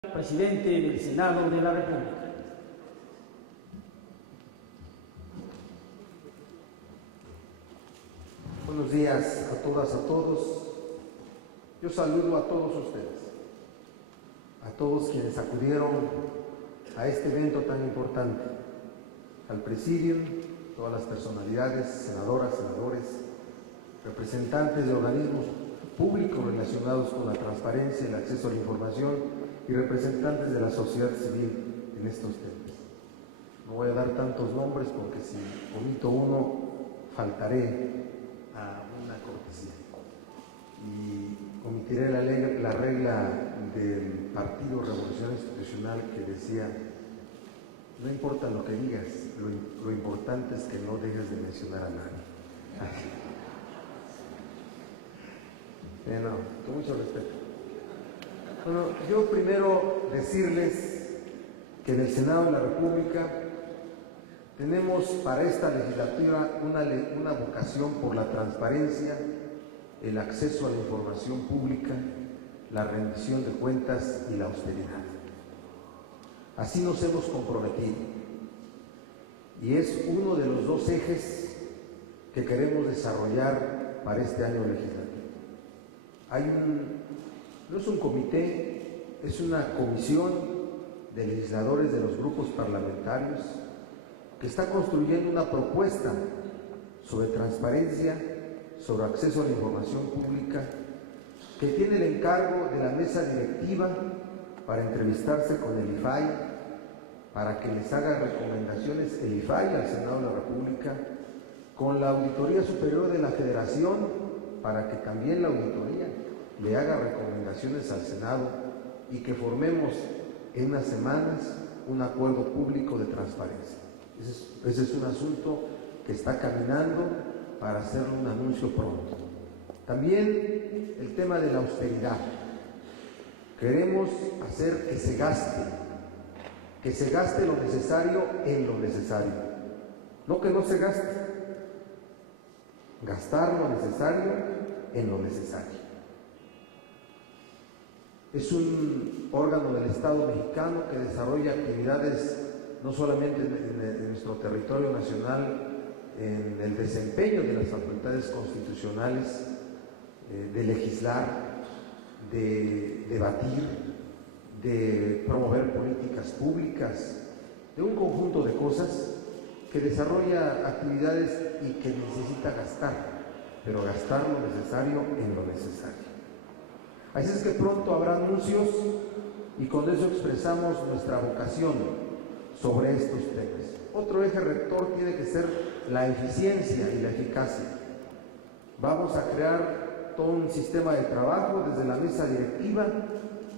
Presidente del Senado de la República. Buenos días a todas, a todos. Yo saludo a todos ustedes, a todos quienes acudieron a este evento tan importante, al Presidium, todas las personalidades, senadoras, senadores, representantes de organismos públicos relacionados con la transparencia, el acceso a la información y representantes de la sociedad civil en estos temas. No voy a dar tantos nombres porque si omito uno faltaré a una cortesía y omitiré la regla del Partido Revolucionario Institucional que decía: no importa lo que digas, lo importante es que no dejes de mencionar a nadie. No, con mucho respeto. Bueno, yo primero decirles que en el Senado de la República tenemos para esta legislatura una vocación por la transparencia, el acceso a la información pública, la rendición de cuentas y la austeridad. Así nos hemos comprometido y es uno de los dos ejes que queremos desarrollar para este año legislativo. No es un comité, es una comisión de legisladores de los grupos parlamentarios que está construyendo una propuesta sobre transparencia, sobre acceso a la información pública, que tiene el encargo de la mesa directiva para entrevistarse con el IFAI, para que les haga recomendaciones el IFAI al Senado de la República, con la Auditoría Superior de la Federación, para que también la auditoría le haga recomendaciones al Senado y que formemos en unas semanas un acuerdo público de transparencia. Ese es un asunto que está caminando para hacerle un anuncio pronto. También el tema de la austeridad. Queremos hacer que se gaste lo necesario en lo necesario, no que no se gaste. Gastar lo necesario en lo necesario. Es un órgano del Estado mexicano que desarrolla actividades no solamente en nuestro territorio nacional, en el desempeño de las facultades constitucionales, de legislar, de debatir, de promover políticas públicas, de un conjunto de cosas, que desarrolla actividades y que necesita gastar, pero gastar lo necesario en lo necesario. Así es que pronto habrá anuncios y con eso expresamos nuestra vocación sobre estos temas. Otro eje rector tiene que ser la eficiencia y la eficacia. Vamos a crear todo un sistema de trabajo desde la mesa directiva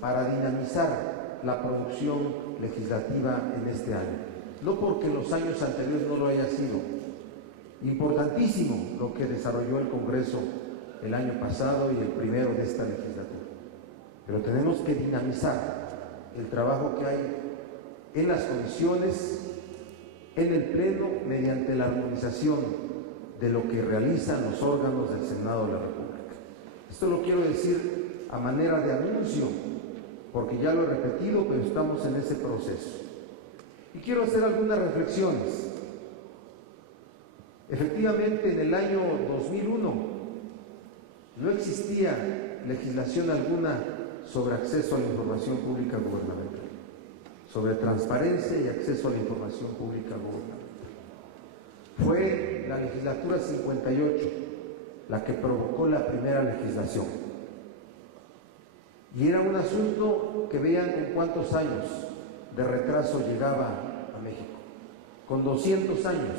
para dinamizar la producción legislativa en este año. No porque en los años anteriores no lo haya sido. Importantísimo lo que desarrolló el Congreso el año pasado y el primero de esta legislatura. Pero tenemos que dinamizar el trabajo que hay en las comisiones, en el Pleno, mediante la armonización de lo que realizan los órganos del Senado de la República. Esto lo quiero decir a manera de anuncio, porque ya lo he repetido, pero estamos en ese proceso. Y quiero hacer algunas reflexiones. Efectivamente, en el año 2001 no existía legislación alguna sobre acceso a la información pública gubernamental, sobre transparencia y acceso a la información pública gubernamental. Fue la legislatura 58 la que provocó la primera legislación. Y era un asunto que veían con cuántos años de retraso llegaba a México, con 200 años.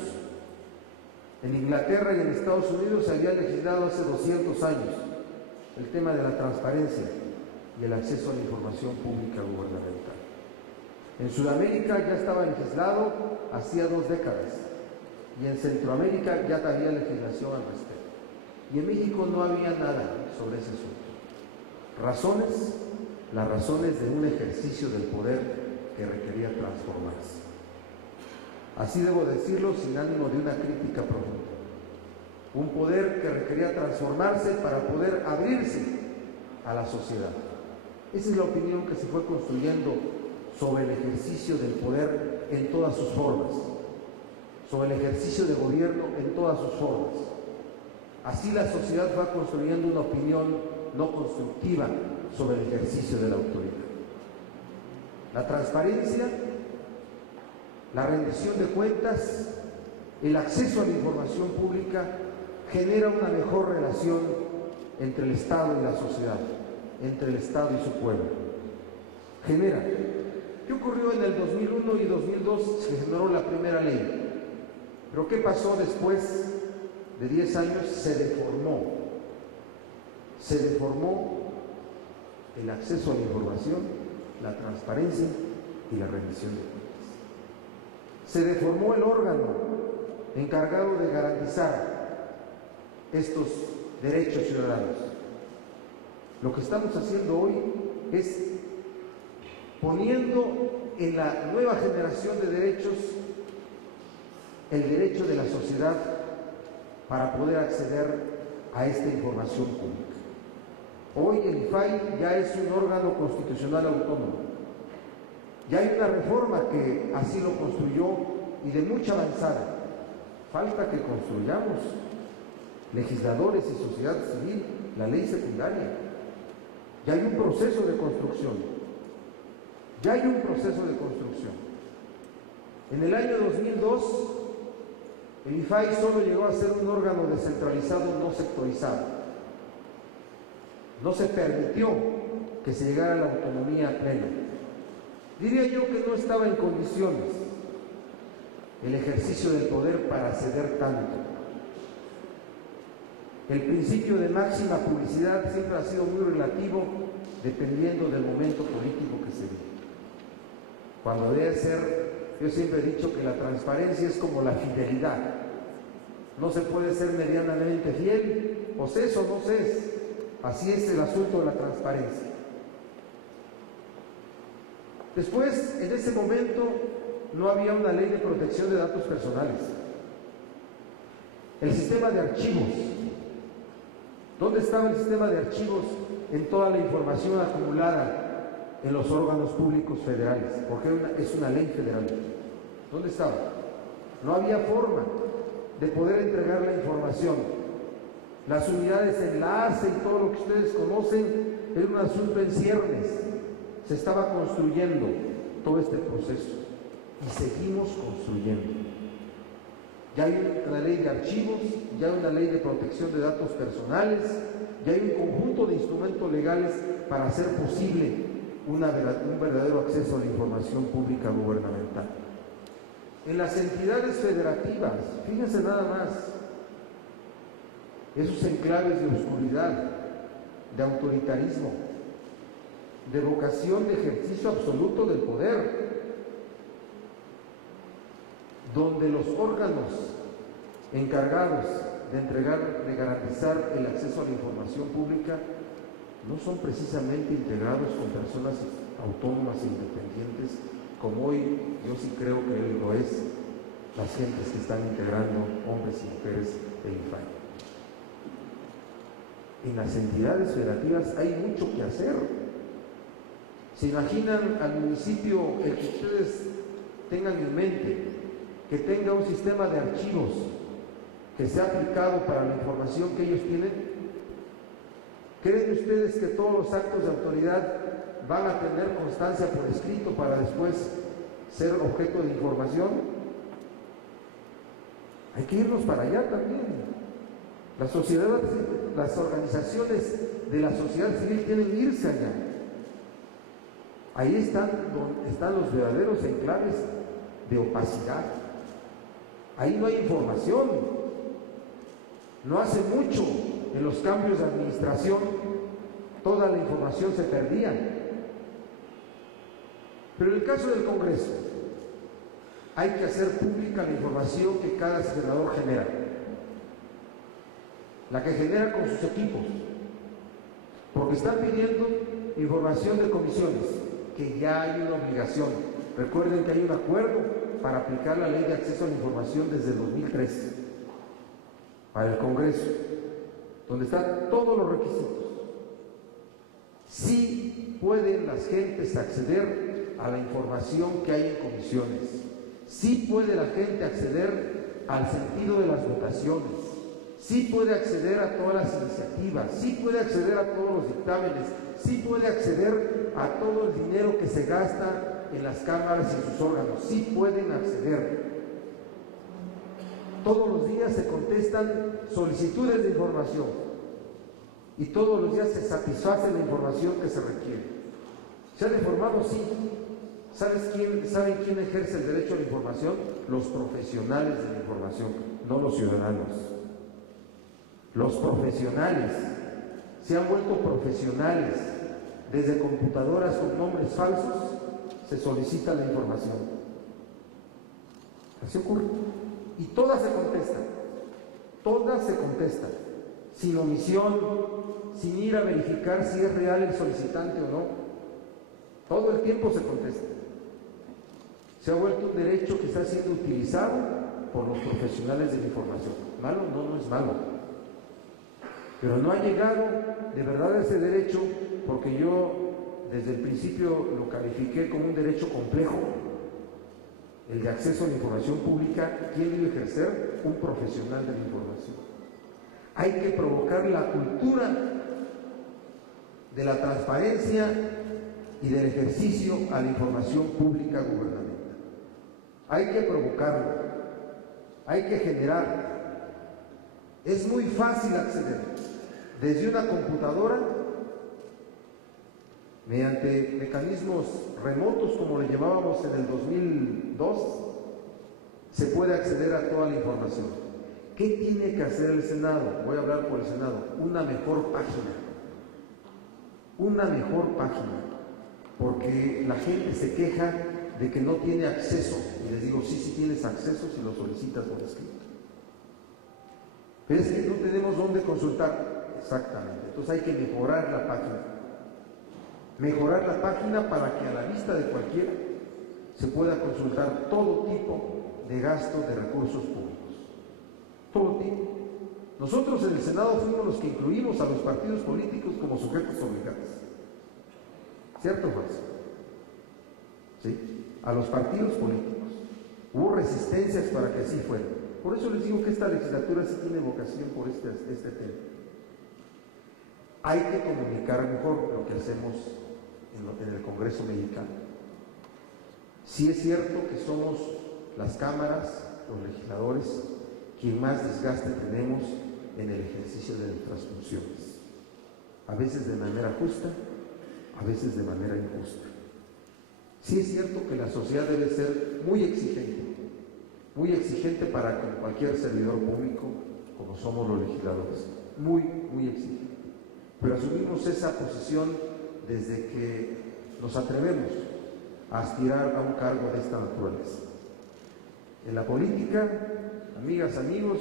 En Inglaterra y en Estados Unidos se había legislado hace 200 años el tema de la transparencia y el acceso a la información pública gubernamental. En Sudamérica ya estaba legislado hacía 2 décadas y en Centroamérica ya había legislación al respecto. Y en México no había nada sobre ese asunto. Razones, las razones de un ejercicio del poder que requería transformarse. Así debo decirlo sin ánimo de una crítica profunda. Un poder que requería transformarse para poder abrirse a la sociedad. Esa es la opinión que se fue construyendo sobre el ejercicio del poder en todas sus formas, sobre el ejercicio de gobierno en todas sus formas. Así la sociedad va construyendo una opinión no constructiva sobre el ejercicio de la autoridad. La transparencia, la rendición de cuentas, el acceso a la información pública genera una mejor relación entre el Estado y la sociedad, entre el Estado y su pueblo. Genera. ¿Qué ocurrió en el 2001 y 2002? Se generó la primera ley. Pero ¿qué pasó después de 10 años? Se deformó. Se deformó el acceso a la información, la transparencia y la rendición de cuentas. Se deformó el órgano encargado de garantizar estos derechos ciudadanos. Lo que estamos haciendo hoy es poniendo en la nueva generación de derechos el derecho de la sociedad para poder acceder a esta información pública. Hoy el IFAI ya es un órgano constitucional autónomo. Ya hay una reforma que así lo construyó y de mucha avanzada. Falta que construyamos, legisladores y sociedad civil, la ley secundaria. Ya hay un proceso de construcción. Ya hay un proceso de construcción. En el año 2002, el IFAI solo llegó a ser un órgano descentralizado no sectorizado. No se permitió que se llegara a la autonomía plena. Diría yo que no estaba en condiciones el ejercicio del poder para ceder tanto. El principio de máxima publicidad siempre ha sido muy relativo dependiendo del momento político que se vive. Cuando debe ser, yo siempre he dicho que la transparencia es como la fidelidad. No se puede ser medianamente fiel, o ses o no ses. Así es el asunto de la transparencia. Después, en ese momento, no había una ley de protección de datos personales. El sistema de archivos. ¿Dónde estaba el sistema de archivos en toda la información acumulada en los órganos públicos federales? Porque es una ley federal. ¿Dónde estaba? No había forma de poder entregar la información. Las unidades de enlace y todo lo que ustedes conocen era un asunto en ciernes. Se estaba construyendo todo este proceso y seguimos construyendo. Ya hay una ley de archivos, ya hay una ley de protección de datos personales, ya hay un conjunto de instrumentos legales para hacer posible un verdadero acceso a la información pública gubernamental. En las entidades federativas, fíjense nada más, esos enclaves de oscuridad, de autoritarismo, de vocación de ejercicio absoluto del poder, donde los órganos encargados de garantizar el acceso a la información pública no son precisamente integrados con personas autónomas e independientes, como hoy yo sí creo que lo es las gentes que están integrando, hombres y mujeres del IFAI. En las entidades federativas hay mucho que hacer. ¿Se imaginan al municipio el que ustedes tengan en mente que tenga un sistema de archivos que sea aplicado para la información que ellos tienen? ¿Creen ustedes que todos los actos de autoridad van a tener constancia por escrito para después ser objeto de información? Hay que irnos para allá también. La sociedad, las organizaciones de la sociedad civil tienen que irse allá. Ahí están los verdaderos enclaves de opacidad. Ahí no hay información. No hace mucho, en los cambios de administración, toda la información se perdía. Pero en el caso del Congreso, hay que hacer pública la información que cada senador genera, la que genera con sus equipos, porque están pidiendo información de comisiones, que ya hay una obligación. Recuerden que hay un acuerdo para aplicar la Ley de Acceso a la Información desde el 2003 para el Congreso, donde están todos los requisitos. Si pueden las gentes acceder a la información que hay en comisiones, sí puede la gente acceder al sentido de las votaciones, sí puede acceder a todas las iniciativas, sí puede acceder a todos los dictámenes, sí puede acceder a todo el dinero que se gasta en las cámaras y en sus órganos, sí pueden acceder. Todos los días se contestan solicitudes de información y todos los días se satisface la información que se requiere. ¿Se han informado? Sí. ¿Saben quién ejerce el derecho a la información? Los profesionales de la información, no los ciudadanos. Los profesionales se han vuelto profesionales. Desde computadoras con nombres falsos se solicita la información. Así ocurre. Y todas se contestan, sin omisión, sin ir a verificar si es real el solicitante o no. Todo el tiempo se contesta. Se ha vuelto un derecho que está siendo utilizado por los profesionales de la información. ¿Malo? No, no es malo. Pero no ha llegado de verdad ese derecho, porque yo desde el principio lo califiqué como un derecho complejo, el de acceso a la información pública. ¿Quién debe ejercer? Un profesional de la información. Hay que provocar la cultura de la transparencia y del ejercicio a la información pública gubernamental. Hay que provocarlo, hay que generar. Es muy fácil acceder desde una computadora, mediante mecanismos remotos como le llamábamos en el 2002, se puede acceder a toda la información. ¿Qué tiene que hacer el Senado? Voy a hablar por el Senado. Una mejor página. Una mejor página. Porque la gente se queja de que no tiene acceso. Y les digo, sí tienes acceso si lo solicitas por escrito. Pero es que no tenemos dónde consultar. Exactamente. Entonces hay que mejorar la página. Mejorar la página para que a la vista de cualquiera se pueda consultar todo tipo de gasto de recursos públicos. Todo tipo. Nosotros en el Senado fuimos los que incluimos a los partidos políticos como sujetos obligados. ¿Cierto o falso? ¿Sí? A los partidos políticos. Hubo resistencias para que así fuera. Por eso les digo que esta legislatura sí tiene vocación por este tema. Hay que comunicar mejor lo que hacemos en el Congreso mexicano. Sí es cierto que somos las cámaras, los legisladores, quien más desgaste tenemos en el ejercicio de nuestras funciones. A veces de manera justa, a veces de manera injusta. Sí es cierto que la sociedad debe ser muy exigente para con cualquier servidor público, como somos los legisladores, muy exigente. Pero asumimos esa posición desde que nos atrevemos a aspirar a un cargo de esta naturaleza. En la política, amigas, amigos,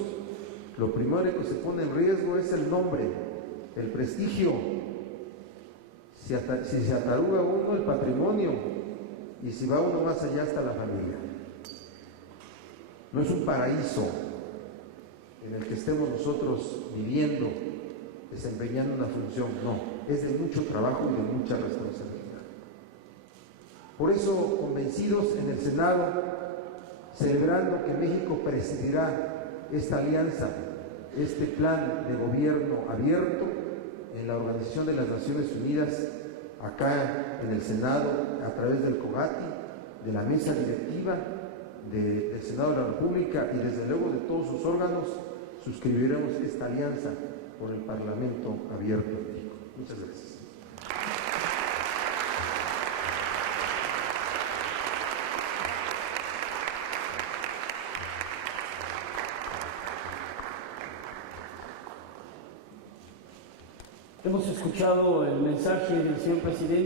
lo primero que se pone en riesgo es el nombre, el prestigio. Si se ataruga uno, el patrimonio, y si va uno más allá, hasta la familia. No es un paraíso en el que estemos nosotros viviendo, desempeñando una función, no, es de mucho trabajo y de mucha responsabilidad. Por eso, convencidos en el Senado, celebrando que México presidirá esta alianza, este plan de gobierno abierto en la Organización de las Naciones Unidas, acá en el Senado, a través del COGATI, de la mesa directiva del Senado de la República y desde luego de todos sus órganos, suscribiremos esta alianza por el Parlamento abierto en México. Muchas gracias. Hemos escuchado el mensaje del señor presidente.